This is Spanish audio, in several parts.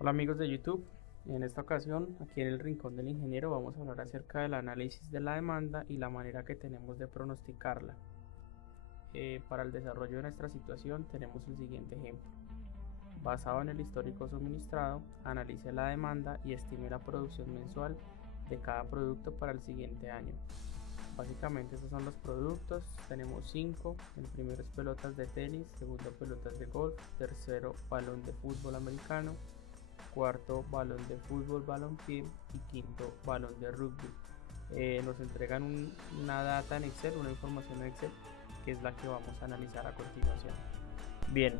Hola amigos de YouTube, en esta ocasión aquí en el Rincón del Ingeniero vamos a hablar acerca del análisis de la demanda y la manera que tenemos de pronosticarla. Para el desarrollo de nuestra situación tenemos el siguiente ejemplo. Basado en el histórico suministrado, analice la demanda y estime la producción mensual de cada producto para el siguiente año. Básicamente estos son los productos, tenemos 5, el primero es pelotas de tenis, segundo pelotas de golf, tercero balón de fútbol americano, cuarto balón de fútbol balompié y quinto balón de rugby. Nos entregan una data en Excel, una información en Excel, que es la que vamos a analizar a continuación. Bien,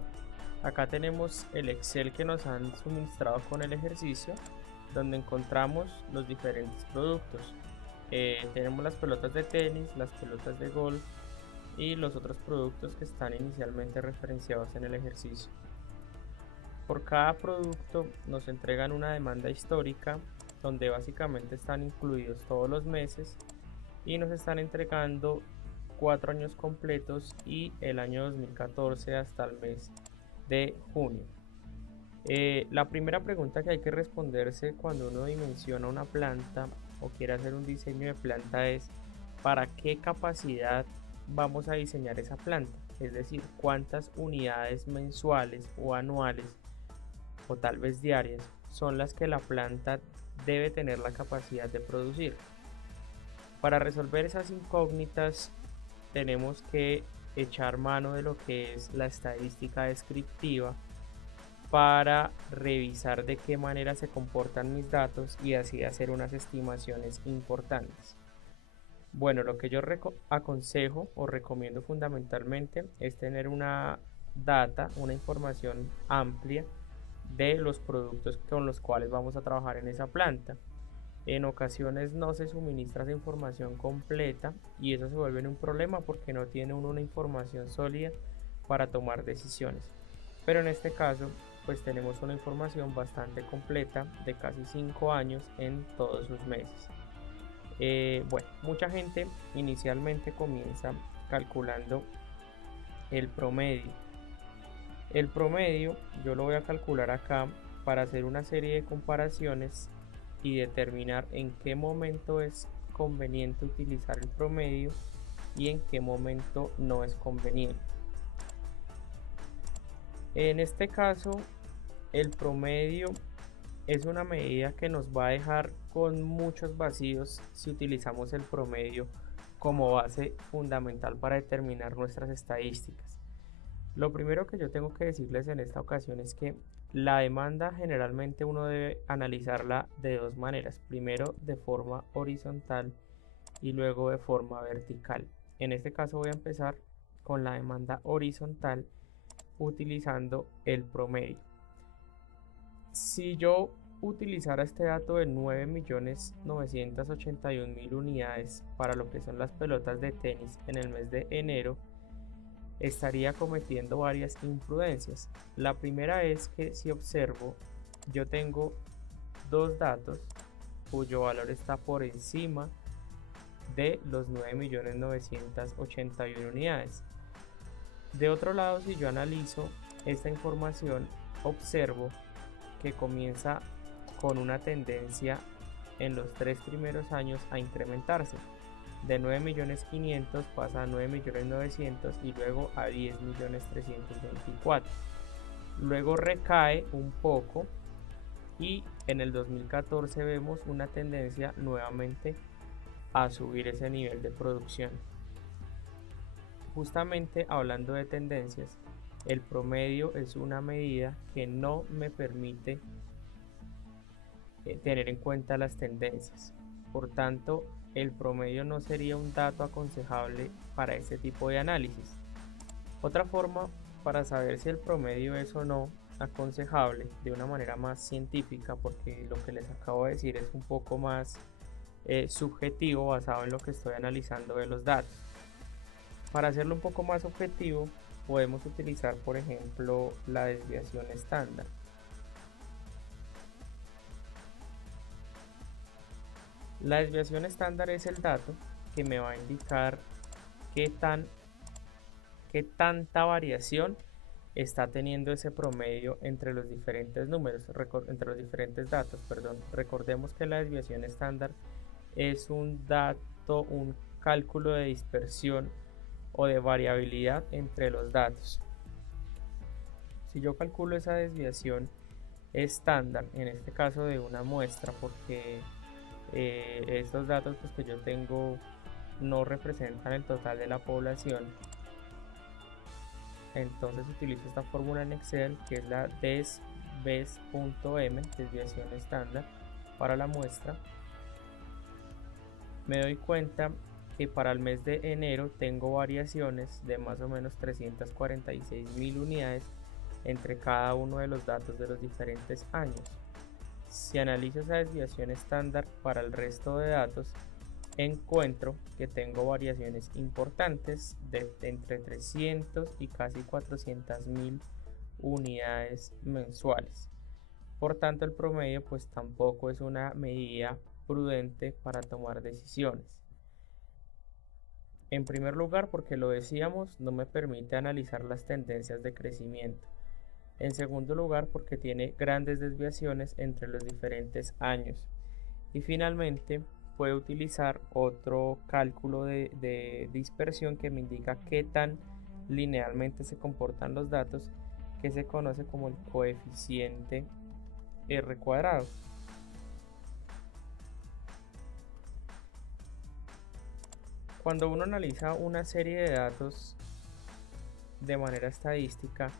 acá tenemos el Excel que nos han suministrado con el ejercicio, donde encontramos los diferentes productos. Tenemos las pelotas de tenis, las pelotas de golf y los otros productos que están inicialmente referenciados en el ejercicio. Por cada producto nos entregan una demanda histórica donde básicamente están incluidos todos los meses y nos están entregando 4 años completos y el año 2014 hasta el mes de junio. La primera pregunta que hay que responderse cuando uno dimensiona una planta o quiere hacer un diseño de planta es ¿para qué capacidad vamos a diseñar esa planta? Es decir, cuántas unidades mensuales o anuales o tal vez diarias son las que la planta debe tener la capacidad de producir. Para resolver esas incógnitas tenemos que echar mano de lo que es la estadística descriptiva para revisar de qué manera se comportan mis datos y así hacer unas estimaciones importantes. Bueno, lo que yo aconsejo o recomiendo fundamentalmente es tener una data, una información amplia de los productos con los cuales vamos a trabajar en esa planta. En ocasiones no se suministra esa información completa y eso se vuelve un problema porque no tiene uno una información sólida para tomar decisiones. Pero en este caso, pues tenemos una información bastante completa de casi 5 años en todos sus meses. Bueno, mucha gente inicialmente comienza calculando el promedio. El promedio yo lo voy a calcular acá para hacer una serie de comparaciones y determinar en qué momento es conveniente utilizar el promedio y en qué momento no es conveniente. En este caso, el promedio es una medida que nos va a dejar con muchos vacíos si utilizamos el promedio como base fundamental para determinar nuestras estadísticas. Lo primero que yo tengo que decirles en esta ocasión es que la demanda generalmente uno debe analizarla de dos maneras. Primero de forma horizontal y luego de forma vertical. En este caso voy a empezar con la demanda horizontal utilizando el promedio. Si yo utilizara este dato de 9.981.000 unidades para lo que son las pelotas de tenis en el mes de enero, estaría cometiendo varias imprudencias. La primera es que si observo, yo tengo dos datos cuyo valor está por encima de los 9.981.000 unidades. De otro lado, si yo analizo esta información, observo que comienza con una tendencia en los 3 primeros años a incrementarse. De 9.500.000 pasa a 9.900.000 y luego a 10.324.000. Luego recae un poco y en el 2014 vemos una tendencia nuevamente a subir ese nivel de producción. Justamente hablando de tendencias, el promedio es una medida que no me permite tener en cuenta las tendencias. Por tanto, el promedio no sería un dato aconsejable para este tipo de análisis. Otra forma para saber si el promedio es o no aconsejable de una manera más científica, porque lo que les acabo de decir es un poco más subjetivo basado en lo que estoy analizando de los datos. Para hacerlo un poco más objetivo, podemos utilizar, por ejemplo, la desviación estándar. La desviación estándar es el dato que me va a indicar qué tanta variación está teniendo ese promedio entre los diferentes números, entre los diferentes datos, perdón. Recordemos que la desviación estándar es un cálculo de dispersión o de variabilidad entre los datos. Si yo calculo esa desviación estándar, en este caso de una muestra, porque estos datos pues, que yo tengo no representan el total de la población, entonces utilizo esta fórmula en Excel, que es la des.m, desviación estándar para la muestra. Me doy cuenta que para el mes de enero tengo variaciones de más o menos 346.000 unidades entre cada uno de los datos de los diferentes años. Si analizo esa desviación estándar para el resto de datos, encuentro que tengo variaciones importantes de entre 300 y casi 400.000 unidades mensuales. Por tanto, el promedio pues tampoco es una medida prudente para tomar decisiones. En primer lugar, porque lo decíamos, no me permite analizar las tendencias de crecimiento. En segundo lugar, porque tiene grandes desviaciones entre los diferentes años. Y finalmente, puede utilizar otro cálculo de dispersión que me indica qué tan linealmente se comportan los datos, que se conoce como el coeficiente R cuadrado. Cuando uno analiza una serie de datos de manera estadística,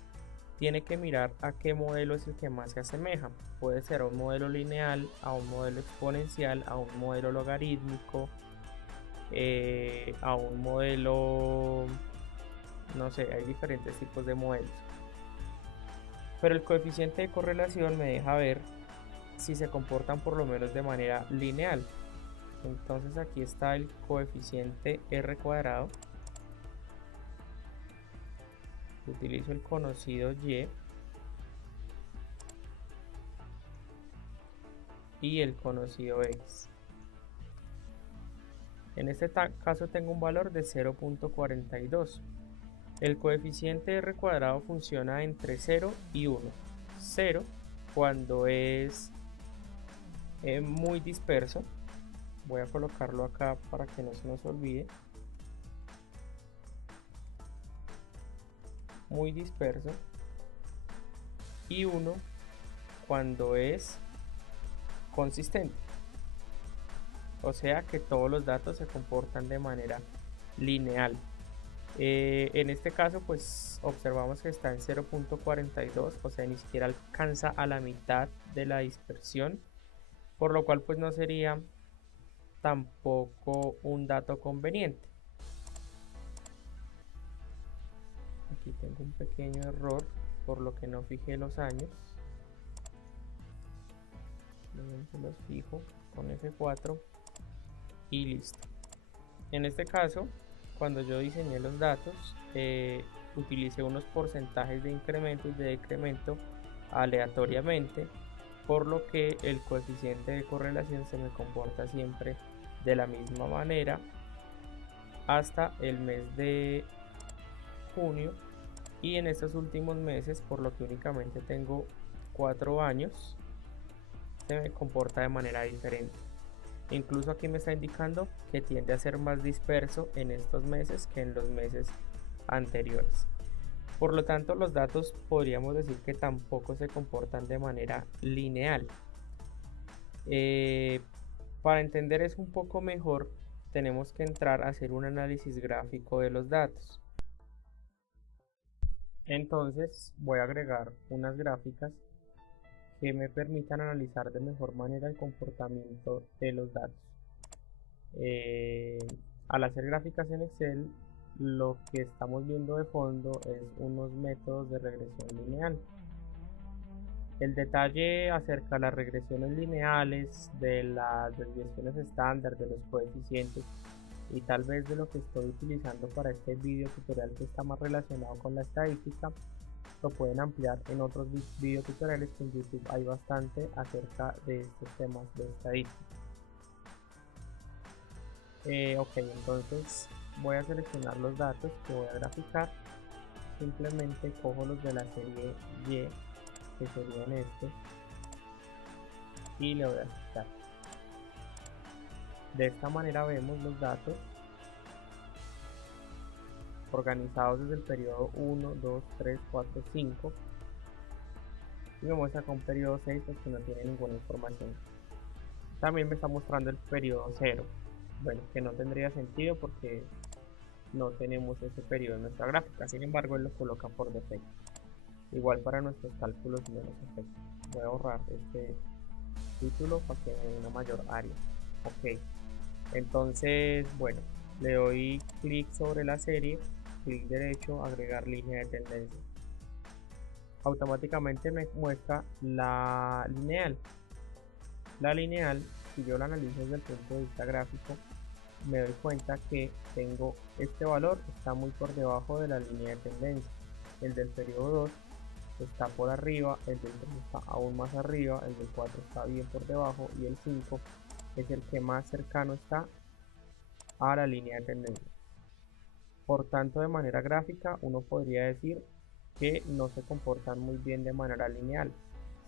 tiene que mirar a qué modelo es el que más se asemeja. Puede ser a un modelo lineal, a un modelo exponencial, a un modelo logarítmico, a un modelo, no sé, hay diferentes tipos de modelos. Pero el coeficiente de correlación me deja ver si se comportan por lo menos de manera lineal. Entonces aquí está el coeficiente R cuadrado. Utilizo el conocido y el conocido X. En este caso tengo un valor de 0.42. El coeficiente R cuadrado funciona entre 0 y 1. 0 cuando es muy disperso. Voy a colocarlo acá para que no se nos olvide. Muy disperso. Y 1 cuando es consistente. O sea que todos los datos se comportan de manera lineal. En este caso pues observamos que está en 0.42, o sea ni siquiera alcanza a la mitad de la dispersión, por lo cual pues no sería tampoco un dato conveniente. Aquí tengo un pequeño error por lo que no fijé los años. Los fijo con F4 y listo. En este caso, cuando yo diseñé los datos, utilicé unos porcentajes de incremento y de decremento aleatoriamente, por lo que el coeficiente de correlación se me comporta siempre de la misma manera hasta el mes de junio, y en estos últimos meses, por lo que únicamente tengo 4 años, se me comporta de manera diferente. Incluso aquí me está indicando que tiende a ser más disperso en estos meses que en los meses anteriores. Por lo tanto, los datos podríamos decir que tampoco se comportan de manera lineal. Para entender eso un poco mejor, tenemos que entrar a hacer un análisis gráfico de los datos. Entonces voy a agregar unas gráficas que me permitan analizar de mejor manera el comportamiento de los datos. Al hacer gráficas en Excel, lo que estamos viendo de fondo es unos métodos de regresión lineal. El detalle acerca de las regresiones lineales, de las desviaciones estándar, de los coeficientes y tal vez de lo que estoy utilizando para este video tutorial que está más relacionado con la estadística, lo pueden ampliar en otros video tutoriales que en YouTube hay bastante acerca de estos temas de estadística. Ok, entonces voy a seleccionar los datos que voy a graficar simplemente cojo los de la serie Y, que serían estos, y le voy a quitar. De esta manera vemos los datos organizados desde el periodo 1, 2, 3, 4, 5, y me muestra con periodo 6 pues que no tiene ninguna información. También me está mostrando el periodo 0, bueno, que no tendría sentido porque no tenemos ese periodo en nuestra gráfica, sin embargo él lo coloca por defecto. Igual para nuestros cálculos no nos afecta. Voy a borrar este título para que me dé una mayor área. Ok, entonces bueno, le doy clic sobre la serie, clic derecho, agregar línea de tendencia. Automáticamente me muestra la lineal. La lineal, si yo la analizo desde el punto de vista gráfico, me doy cuenta que tengo este valor, está muy por debajo de la línea de tendencia. El del periodo 2 está por arriba, el del 3 está aún más arriba, el del 4 está bien por debajo y el 5 es el que más cercano está a la línea de tendencia. Por tanto, de manera gráfica uno podría decir que no se comportan muy bien de manera lineal.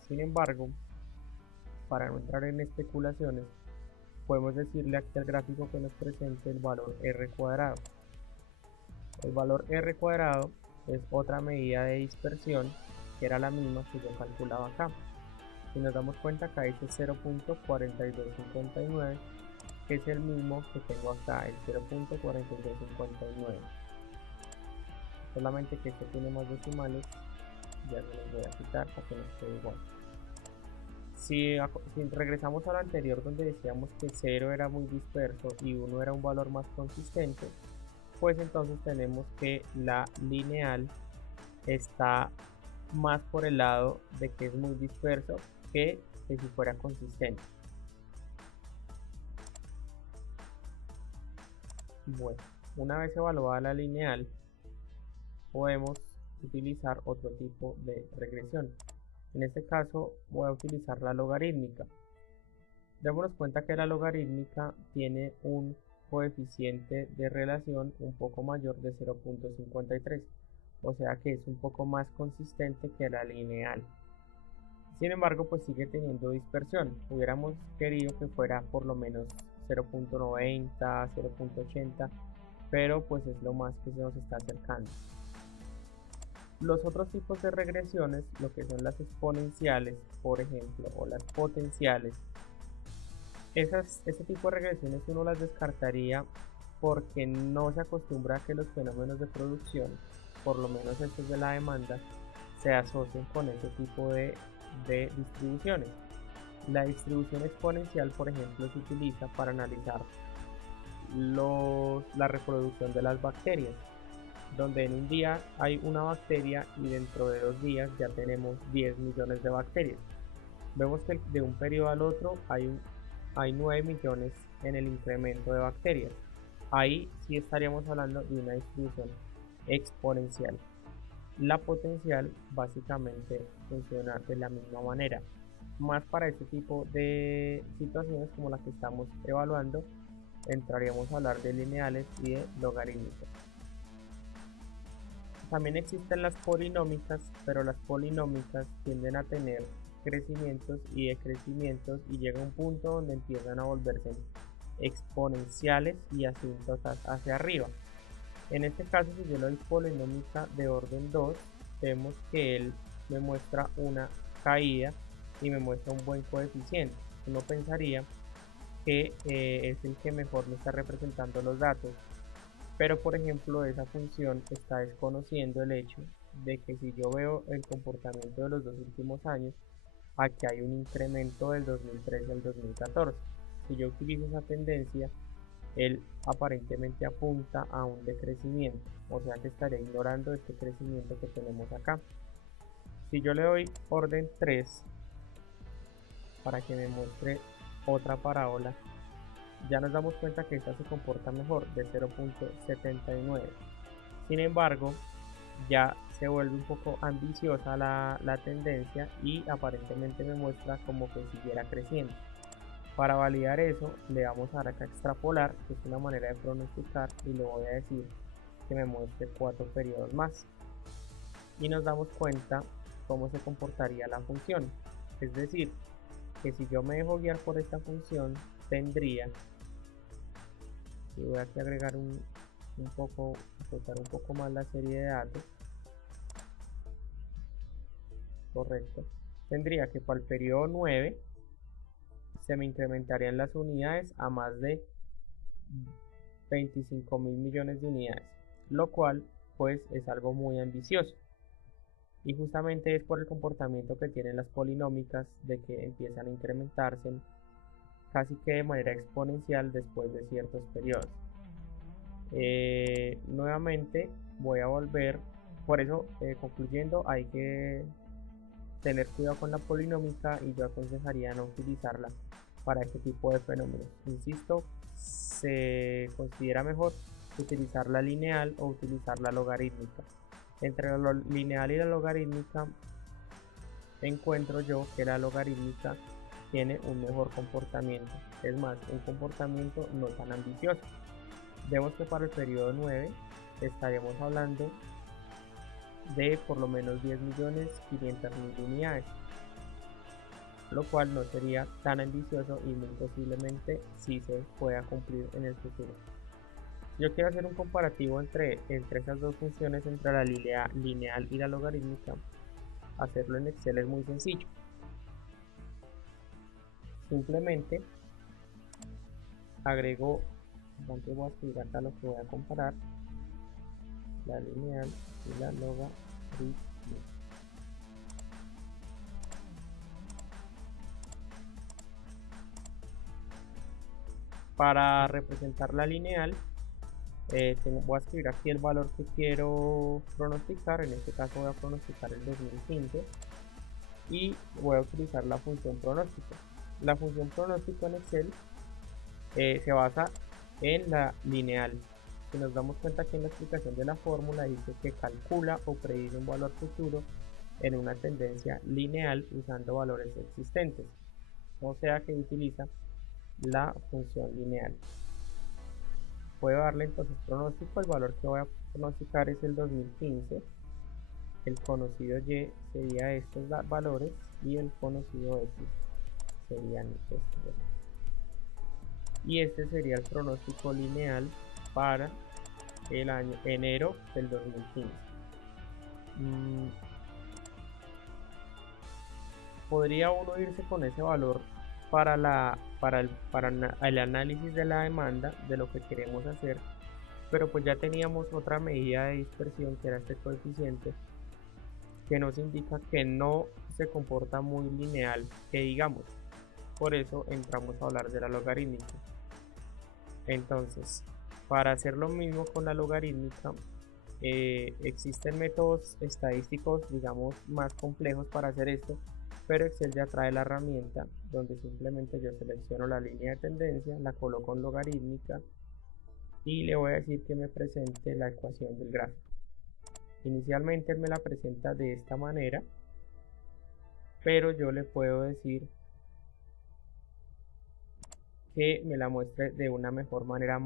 Sin embargo, para no entrar en especulaciones, podemos decirle aquí al gráfico que nos presente el valor R cuadrado. El valor R cuadrado es otra medida de dispersión que era la misma que yo calculaba acá. Si nos damos cuenta, acá dice 0.4259, que es el mismo que tengo acá, el 0.4259. Solamente que este tiene más decimales, ya se los voy a quitar para que no esté igual. Si regresamos a lo anterior donde decíamos que 0 era muy disperso y 1 era un valor más consistente, pues entonces tenemos que la lineal está más por el lado de que es muy disperso que si fuera consistente. Bueno, una vez evaluada la lineal, podemos utilizar otro tipo de regresión. En este caso voy a utilizar la logarítmica. Démonos cuenta que la logarítmica tiene un coeficiente de relación un poco mayor de 0.53, o sea que es un poco más consistente que la lineal. Sin embargo, pues sigue teniendo dispersión. Hubiéramos querido que fuera por lo menos 0.90, 0.80, pero pues es lo más que se nos está acercando. Los otros tipos de regresiones, lo que son las exponenciales, por ejemplo, o las potenciales, este tipo de regresiones uno las descartaría porque no se acostumbra a que los fenómenos de producción, por lo menos estos de la demanda, se asocien con ese tipo de distribuciones. La distribución exponencial, por ejemplo, se utiliza para analizar la reproducción de las bacterias, donde en un día hay una bacteria y dentro de 2 días ya tenemos 10 millones de bacterias. Vemos que de un periodo al otro hay 9 millones en el incremento de bacterias. Ahí sí estaríamos hablando de una distribución exponencial. La potencial básicamente funciona de la misma manera. Más para este tipo de situaciones como la que estamos evaluando, entraríamos a hablar de lineales y de logarítmicas. También existen las polinómicas, pero las polinómicas tienden a tener crecimientos y decrecimientos y llega un punto donde empiezan a volverse exponenciales y asíntotas hacia arriba. En este caso, si yo le doy polinómica de orden 2, vemos que él me muestra una caída y me muestra un buen coeficiente. Uno pensaría que es el que mejor me está representando los datos, pero por ejemplo esa función está desconociendo el hecho de que si yo veo el comportamiento de los 2 últimos años, aquí hay un incremento del 2013 al 2014. Si yo utilizo esa tendencia, él aparentemente apunta a un decrecimiento, o sea que estaré ignorando este crecimiento que tenemos acá. Si yo le doy orden 3 para que me muestre otra parábola, ya nos damos cuenta que esta se comporta mejor, de 0.79. Sin embargo, ya se vuelve un poco ambiciosa la tendencia y aparentemente me muestra como que siguiera creciendo. Para validar eso, le vamos a dar acá extrapolar, que es una manera de pronosticar, y le voy a decir que me muestre 4 periodos más. y nos damos cuenta cómo se comportaría la función. Es decir, que si yo me dejo guiar por esta función, tendría, y voy aquí a agregar acotar un poco más la serie de datos, correcto, tendría que para el periodo 9 se me incrementarían las unidades a más de 25.000 millones de unidades, lo cual pues es algo muy ambicioso. Y justamente es por el comportamiento que tienen las polinómicas de que empiezan a incrementarse casi que de manera exponencial después de ciertos periodos. Nuevamente voy a volver, por eso concluyendo, hay que tener cuidado con la polinómica y yo aconsejaría no utilizarla para este tipo de fenómenos. Insisto, se considera mejor utilizar la lineal o utilizar la logarítmica. Entre la lineal y la logarítmica encuentro yo que la logarítmica tiene un mejor comportamiento, es más, un comportamiento no tan ambicioso. Vemos que para el periodo 9 estaremos hablando de por lo menos 10.500.000 unidades, lo cual no sería tan ambicioso y muy posiblemente sí se pueda cumplir en el futuro. Yo quiero hacer un comparativo entre esas dos funciones, entre la lineal y la logarítmica. Hacerlo en Excel es muy sencillo. Simplemente agrego, antes voy a escribir acá lo que voy a comparar, la lineal y la logarítmica. Para representar la lineal, voy a escribir aquí el valor que quiero pronosticar. En este caso voy a pronosticar el 2015 y voy a utilizar la función pronóstico. La función pronóstico en Excel se basa en la lineal. Si nos damos cuenta que en la explicación de la fórmula dice que calcula o predice un valor futuro en una tendencia lineal usando valores existentes, o sea que utiliza la función lineal. Puedo darle entonces pronóstico. El valor que voy a pronosticar es el 2015. El conocido y sería estos valores y el conocido x serían estos valores. Y este sería el pronóstico lineal para el año enero del 2015. Podría uno irse con ese valor para el análisis de la demanda de lo que queremos hacer, pero pues ya teníamos otra medida de dispersión que era este coeficiente, que nos indica que no se comporta muy lineal, que digamos. Por eso entramos a hablar de la logarítmica. Entonces, para hacer lo mismo con la logarítmica, existen métodos estadísticos, digamos, más complejos para hacer esto, pero Excel ya trae la herramienta donde simplemente yo selecciono la línea de tendencia, la coloco en logarítmica y le voy a decir que me presente la ecuación del gráfico. Inicialmente me la presenta de esta manera, pero yo le puedo decir que me la muestre de una mejor manera,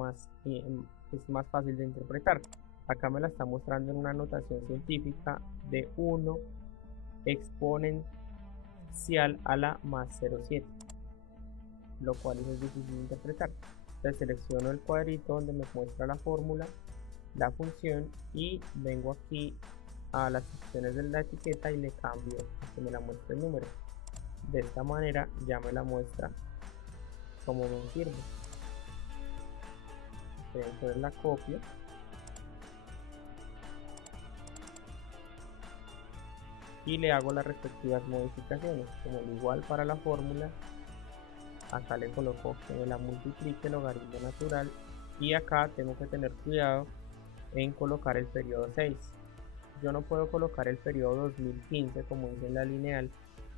es más fácil de interpretar. Acá me la está mostrando en una notación científica de 1 exponencial a la más 0,7, lo cual es difícil de interpretar. Entonces selecciono el cuadrito donde me muestra la fórmula, la función, y vengo aquí a las opciones de la etiqueta y le cambio a que me la muestre el número. De esta manera ya me la muestra como me sirve. Entonces la copio y le hago las respectivas modificaciones, como el igual para la fórmula. Acá le coloco que me la multiplique logaritmo natural, y acá tengo que tener cuidado en colocar el periodo 6. Yo no puedo colocar el periodo 2015 como dice en la lineal,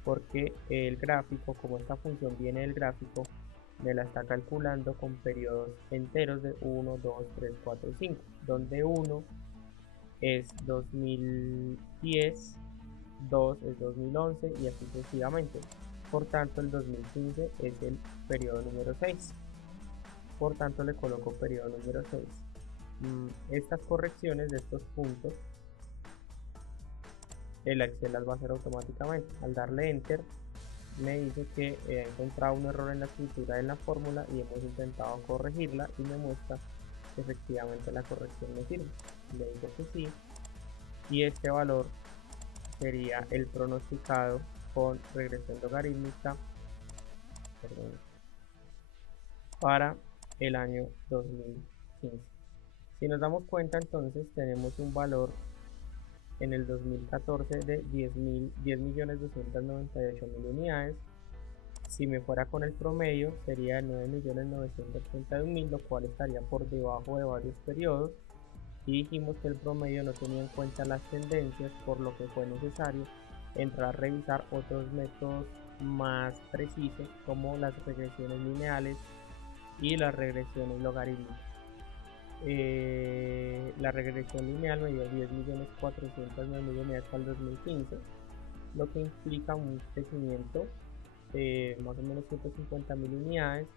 porque el gráfico, como esta función viene del gráfico, me la está calculando con periodos enteros de 1, 2, 3, 4 y 5, donde 1 es 2010, 2 es 2011 y así sucesivamente. Por tanto, el 2015 es el periodo número 6. Por tanto, le coloco periodo número 6. Estas correcciones de estos puntos el Excel las va a hacer automáticamente. Al darle Enter me dice que he encontrado un error en la escritura de la fórmula y hemos intentado corregirla y me muestra que efectivamente la corrección me sirve. Le digo que sí y este valor sería el pronosticado con regresión logarítmica, perdón, para el año 2015. Si nos damos cuenta, entonces tenemos un valor en el 2014 de 10.298.000 unidades. Si me fuera con el promedio sería de 9.931.000, lo cual estaría por debajo de varios periodos, y dijimos que el promedio no tenía en cuenta las tendencias, por lo que fue necesario entrar a revisar otros métodos más precisos como las regresiones lineales y las regresiones logarítmicas. La regresión lineal me dio 10.409.000 unidades para el 2015, lo que implica un crecimiento de más o menos 150.000 unidades,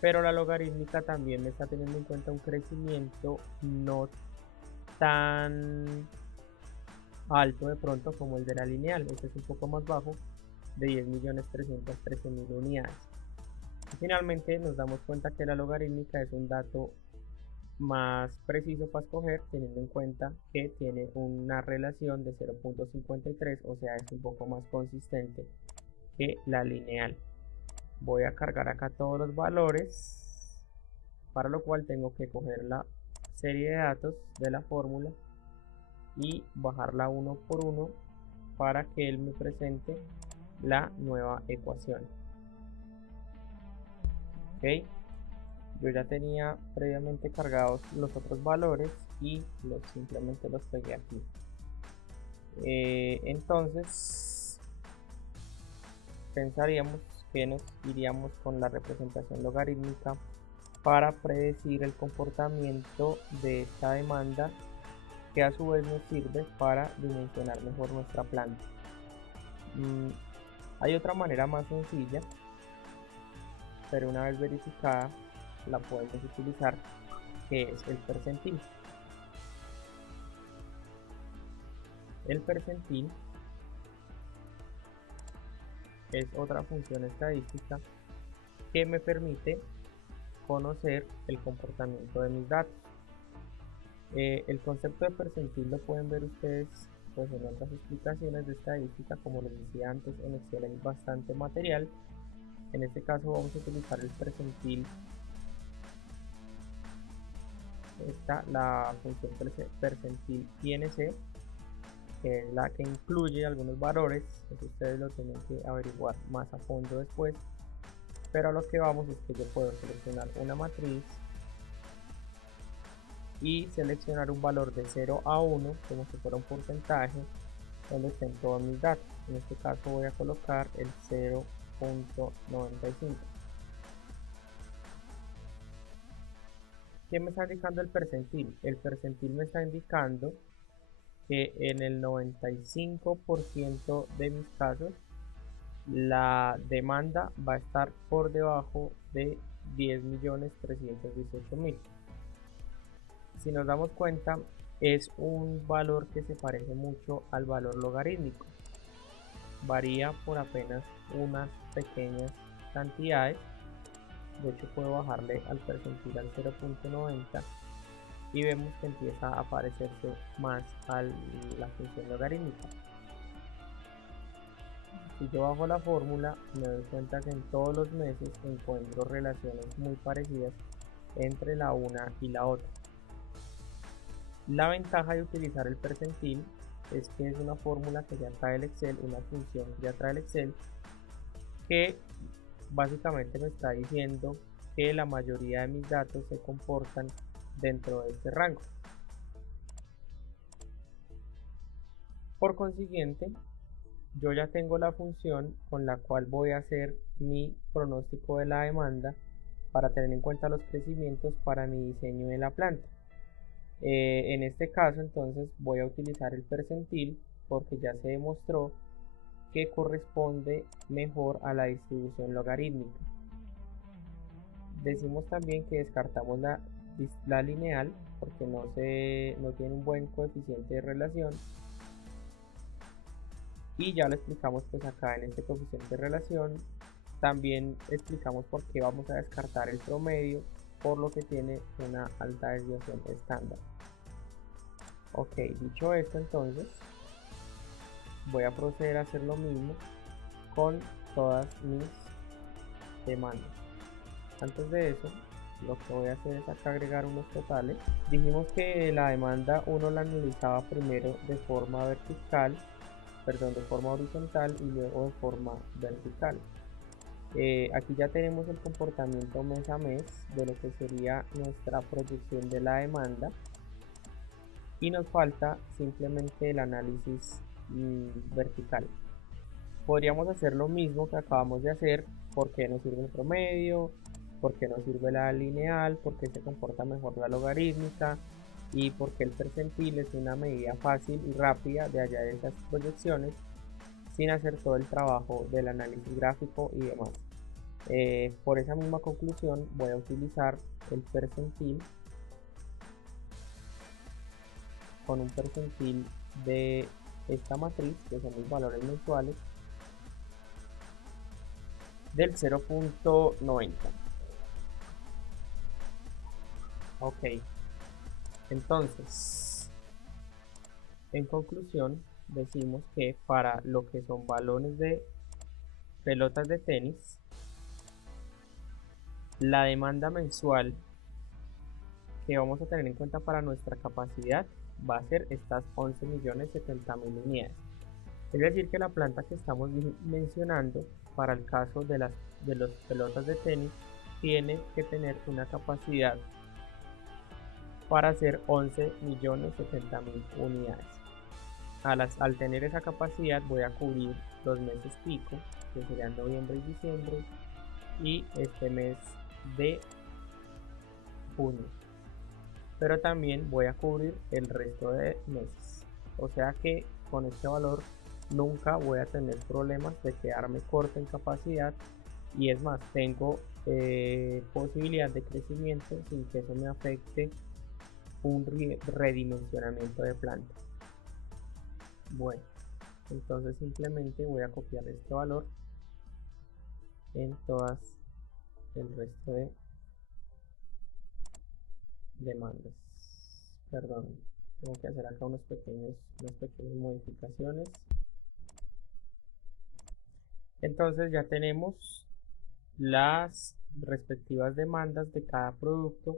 pero la logarítmica también me está teniendo en cuenta un crecimiento no tan alto de pronto como el de la lineal. Este es un poco más bajo, de 10.313.000 unidades. Y finalmente nos damos cuenta que la logarítmica es un dato más preciso para escoger, teniendo en cuenta que tiene una relación de 0.53, o sea, es un poco más consistente que la lineal. Voy a cargar acá todos los valores, para lo cual tengo que coger la serie de datos de la fórmula y bajarla uno por uno para que él me presente la nueva ecuación. Ok, yo ya tenía previamente cargados los otros valores y simplemente los pegué aquí. Entonces pensaríamos que nos iríamos con la representación logarítmica para predecir el comportamiento de esta demanda, que a su vez nos sirve para dimensionar mejor nuestra planta. Hay otra manera más sencilla, pero una vez verificada la podemos utilizar, que es el percentil. El percentil es otra función estadística que me permite conocer el comportamiento de mis datos. El concepto de percentil lo pueden ver ustedes pues en otras explicaciones de estadística. Como les decía antes, en Excel hay bastante material. En este caso vamos a utilizar el percentil. Esta, la función percentil INC, que es la que incluye algunos valores, eso ustedes lo tienen que averiguar más a fondo después, pero a lo que vamos es que yo puedo seleccionar una matriz y seleccionar un valor de 0 a 1 como si fuera un porcentaje donde estén todos mis datos. En este caso voy a colocar el 0.95. ¿Qué me está indicando el percentil? El percentil me está indicando que en el 95% de mis casos la demanda va a estar por debajo de 10.318.000. Si nos damos cuenta, es un valor que se parece mucho al valor logarítmico. Varía por apenas unas pequeñas cantidades. De hecho, puedo bajarle al percentil al 0.90 y vemos que empieza a parecerse más a la función logarítmica. Si yo bajo la fórmula, me doy cuenta que en todos los meses encuentro relaciones muy parecidas entre la una y la otra. La ventaja de utilizar el percentil es que es una fórmula que ya trae el Excel, una función que ya trae el Excel, que básicamente me está diciendo que la mayoría de mis datos se comportan dentro de este rango. Por consiguiente, yo ya tengo la función con la cual voy a hacer mi pronóstico de la demanda para tener en cuenta los crecimientos para mi diseño de la planta. En este caso entonces voy a utilizar el percentil porque ya se demostró que corresponde mejor a la distribución logarítmica. Decimos también que descartamos la lineal porque no tiene un buen coeficiente de relación, Y ya lo explicamos pues acá en este coeficiente de relación. También explicamos por qué vamos a descartar el promedio, por lo que tiene una alta desviación estándar. Ok, dicho esto, entonces voy a proceder a hacer lo mismo con todas mis demandas. Antes de eso, lo que voy a hacer es acá agregar unos totales. Dijimos que la demanda uno la analizaba primero de forma de forma horizontal y luego de forma vertical. Aquí ya tenemos el comportamiento mes a mes de lo que sería nuestra proyección de la demanda, y nos falta simplemente el análisis vertical. Podríamos hacer lo mismo que acabamos de hacer. ¿Por qué nos sirve el promedio? ¿Por qué nos sirve la lineal? ¿Por qué se comporta mejor la logarítmica? Y por qué el percentil es una medida fácil y rápida de hallar esas proyecciones sin hacer todo el trabajo del análisis gráfico y demás. Por esa misma conclusión voy a utilizar el percentil con un percentil de esta matriz, que son los valores mensuales, del 0.90. Ok, entonces, en conclusión, decimos que para lo que son balones de pelotas de tenis, la demanda mensual que vamos a tener en cuenta para nuestra capacidad va a ser estas 11.070.000 unidades. Es decir, que la planta que estamos mencionando para el caso de las pelotas de tenis tiene que tener una capacidad para hacer 11.070.000 unidades. Al tener esa capacidad voy a cubrir los meses pico, que serían noviembre y diciembre, y este mes de junio. Pero también voy a cubrir el resto de meses. O sea que con este valor nunca voy a tener problemas de quedarme corto en capacidad, y es más, tengo posibilidad de crecimiento sin que eso me afecte un redimensionamiento de planta. Bueno, entonces simplemente voy a copiar este valor en todas el resto de demandas. Perdón, tengo que hacer acá unas pequeñas modificaciones. Entonces ya tenemos las respectivas demandas de cada producto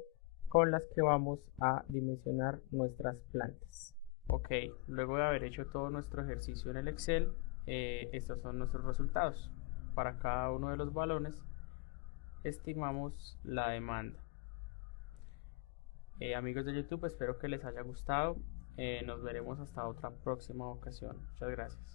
con las que vamos a dimensionar nuestras plantas. Ok, luego de haber hecho todo nuestro ejercicio en el Excel, estos son nuestros resultados. Para cada uno de los balones estimamos la demanda. Amigos de YouTube, espero que les haya gustado. Nos veremos hasta otra próxima ocasión. Muchas gracias.